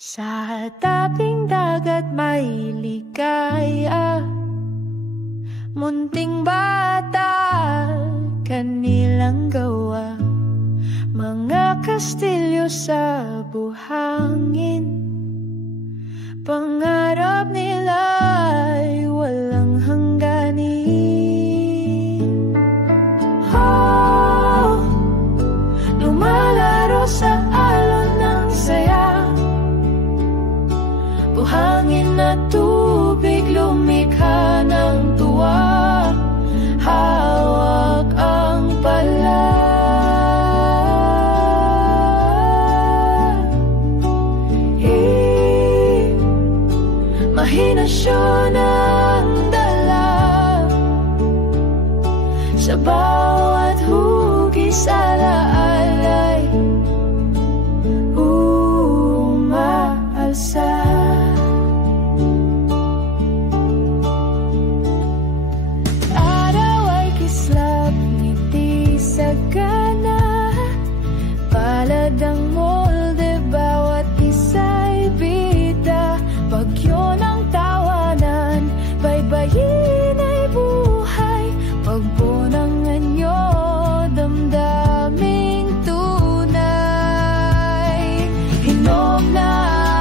Sa tabing dagat may ligaya, munting bata kanilang gawa. Mga kastilyo sa buhangin, pangarap nila'y walang hangganin. Oh, lumalaro sa alon ng saya, buhangin na tubig lumikha ng tuwa. Hawak ang pala, mahinasyon ang dala sa bawat hugis alaalay, umaalsa. Araw ay kislap, ngiti sa gana, palad ang molde, bawat isa'y bida. Bagyo ng tawanan, baybayin ay buhay, pagbo ng anyo, damdaming tunay. Hinog na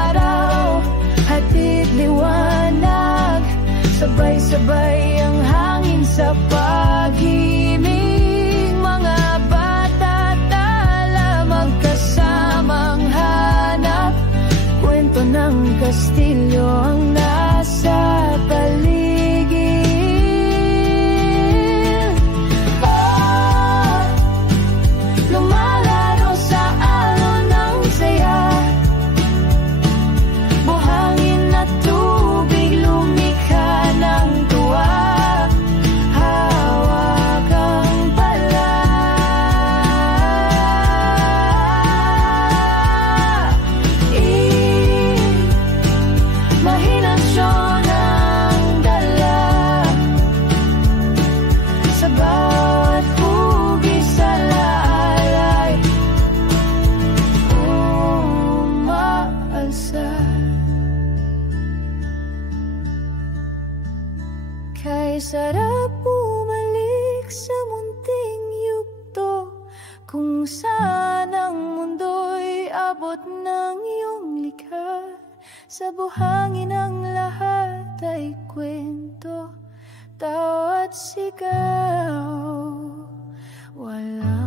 araw, hatid liwanag, sabay-sabay ang hangin sa pag-ibig. Mga bata tala, magkasamang hanap, kwento ng kastilyo ang nasa paligid. Oh, lumalaro sa alon ng saya, buhangin na tubig lumikha ng tuwa. Hawak ang pala, mahinasyon ang dala sa bawat hugis alaalay, umaalsa. Kay sarap bumalik sa munting yugto, kung saan ang mundo'y abot ng iyong likha. Sa buhangin ang lahat ay kwento, tawa't sigaw, wala